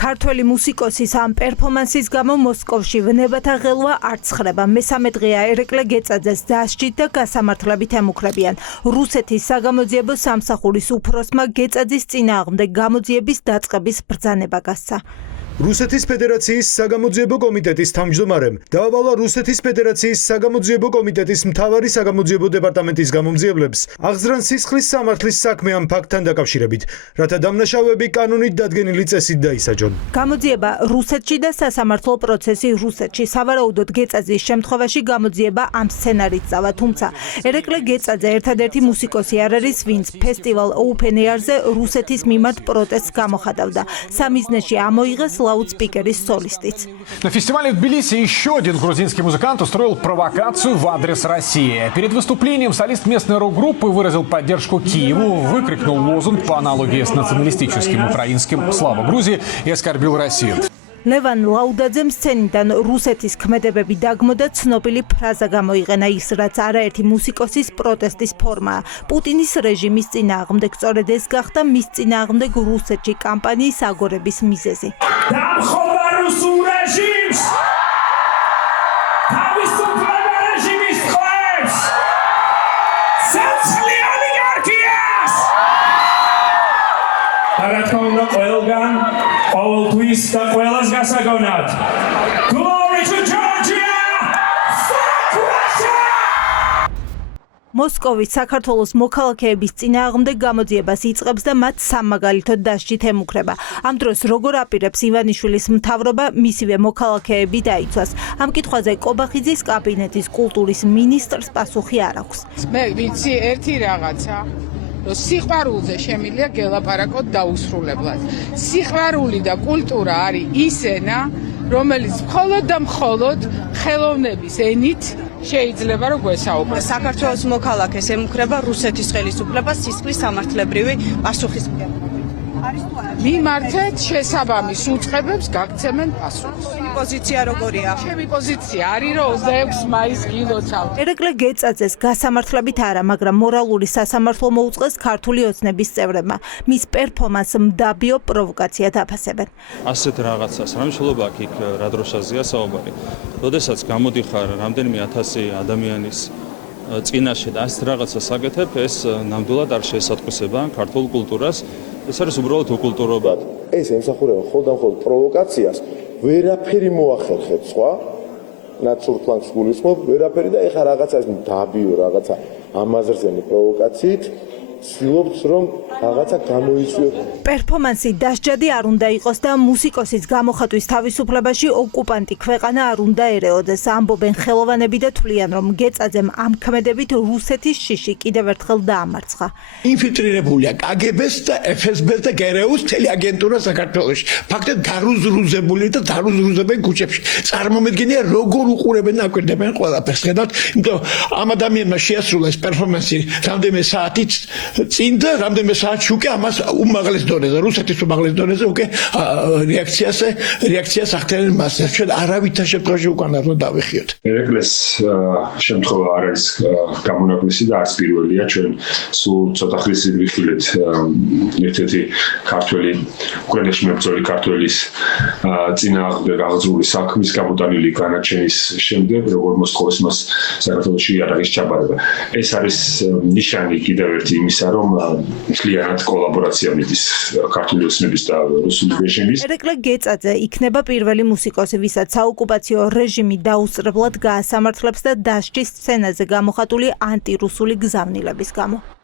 ქართველი მუსიკოსის ამ პერფორმანსის გამო მოსკოვში ვნებათა ღელვა არ ცხრება. მესამე დღეა ერეკლე გეწაძეს დასჯით და გასამართლებით ემუქრებიან. რუსეთის საგამოძიებო სამსახურის უფროსმა გეწაძის წინააღმდეგ გამოძიების დაწყების ბრძანება გასცა. რუსეთის ფედერაციის საგამოძიებო კომიტეტის თავმჯდომარემ დაავალა რუსეთის ფედერაციის საგამოძიებო კომიტეტის მთავარი საგამოძიებო დეპარტამენტის გამომძიებლებს აღძრან სისხლის სამართლის საქმე ამ ფაქტთან დაკავშირებით, რათა დამნაშავეები კანონით დადგენილი წესით დაისაჯონ. გამოძიება რუსეთში და სასამართლო პროცესი რუსეთში. სავარაუდოდ გეწაძის შემთხვევაში გამოძიება ამ სცენარით წავა, თუმცა ერეკლე გეწაძე ერთადერთი მუსიკოსი არ არის, ვინც ფესტივალ Open Air-ზე რუსეთის მიმართ პროტესტს გამოხატავდა. სამიზნეში ამოიღეს лаудспикерис солистиц. На фестивале в Тбилиси еще один грузинский музыкант устроил провокацию в адрес России. Перед выступлением солист местной рок-группы выразил поддержку Киеву, выкрикнул лозунг по аналогии с националистическим украинским «Слава Грузии» и оскорбил Россию. ლევან ლაუდაძემ სცენიდან რუსეთის ქმედებები დაგმოდა ცნობილი ფრაზა გამოიყენა ის, რაც არაერთი მუსიკოსის პროტესტის ფორმაა. პუტინის რეჟიმის წინააღმდეგ სწორედ ეს გახდა მის წინააღმდეგ რუსეთში კამპანიის აგორების მიზეზი. დამხობა რუსულ რეჟიმს! თავისუფლება რეჟიმის ტყვეებს! ცოცხლი ოლიგარქიას! რა თქმა უნდა ყველგან ყოველთვის და ყველას გასაგონად. Glory to Georgia! Fuck Russia! მოსკოვის საქართველოს მოქალაქეების წინააღმდეგ გამოძიებას იწყებს და მათ სამმაგალითოდ დასჯით ემუქრება. ამ დროს როგორ აპირებს ივანიშვილის მთავრობა მისივე მოქალაქეები დაიცვას. ამ კითხვაზე კობახიძის კაბინეტის კულტურის მინისტრს პასუხი არ აქვს. მე ვიცი ერთი რაღაცა, რომ სიყვარულზე შემიძლია გელაპარაკოთ დაუსრულებლად. სიყვარული და კულტურა არის ის ენა, რომელიც მხოლოდ და მხოლოდ ხელოვნების ენით შეიძლება რომ გვესაუბროს. საქართველოს მოქალაქეს ემუქრება რუსეთის ხელისუფლებას სისხლის სამართლებრივი პასუხისმგებლობა. მიმართეთ შესაბამის უწყებებს გაგცემენ პასუხს. პოზიცია როგორია? ჩემი პოზიცია არის რომ 26 მაისს გილოცავ. ერეკლე გეწაძეს გასამართლებით არა, მაგრამ მორალური სასამართლო მოუწყეს ქართული ოცნების წევრებმა. მის პერფორმანსს მდაბიო პროვოკაციად აფასებენ. ასეთ რაღაცას რამშულობა იქ რა დროშაზეა საუბარი. როდესაც გამოდიხარ რამდენიმე 1000 ადამიანის წინაშე და ასეთ რაღაცას აკეთებ, ეს ნამდვილად არ შეესატყვისება ქართულ კულტურას. ეს არის უბრალოდ უკულტურობა. ეს ემსახურება ხოლმე პროვოკაციას, ვერაფერი მოახერხეთ სხვა, ნაცურ ფლანგს გულისხმობ, ვერაფერი და ეხა რაღაცა ეს დაბიო რაღაცა ამაზრზენი პროვოკაციით ცდილობთ რომ რაღაცა გამოიწვიოს. პერფორმანსი დასჯადი არ უნდა იყოს და მუსიკოსის გამოხატვის თავისუფლებაში ოკუპანტი ქვეყანა არ უნდა ერეოდეს. ამბობენ ხელოვანები და თვლიან, რომ გეწაძემ ამ ქმედებით რუსეთის შიში კიდევ ერთხელ დაამარცხა. ინფილტრირებულია კგბ-ს და FSB-ს და GRU-ს მთელი აგენტურა საქართველოში. ფაქტად გარუზრუზებული და დარუზრუზებენ ქუჩებში. წარმომედგენია როგორ უყურებენ და აკვირდებენ ყველაფერს. ხედავთ, იმიტომ ამ ადამიანმა შეასრულა ეს პერფორმანსი რამდენიმე საათით წინ და რამდენიმე საათში უკვე ამას უმაღლეს დონეზე, რუსეთის უმაღლეს დონეზე უკვე რეაქციას ახდენენ მასზე. ჩვენ არავითარ შემთხვევაში უკან არ უნდა დავიხიოთ. ერეკლეს შემთხვევა არ არის გამონაკლისი და არც პირველია. ჩვენ სულ ცოტა ხნის წინ ვიხილეთ ერთ-ერთი ქართველი უკრაინაში მებრძოლი ქართველის წინააღმდეგ აღძრული საქმის გამოტანილი განაჩენის შემდეგ, როგორ მოსკოვის მას საქართველოში იარაღის ჩაბარება. ეს არის ნიშანი კიდევ ერთი იმისა, რომ მთლიანად კოლაბორაცია მიდის ქართული ოცნების და რუსული რეჟიმის. ერეკლე გეწაძე იქნება პირველი მუსიკოსი, ვისაც საოკუპაციო რეჟიმი დაუსწრებლად გაასამართლებს და დასჯის სცენაზე გამოხატული ანტირუსული გზავნილების გამო.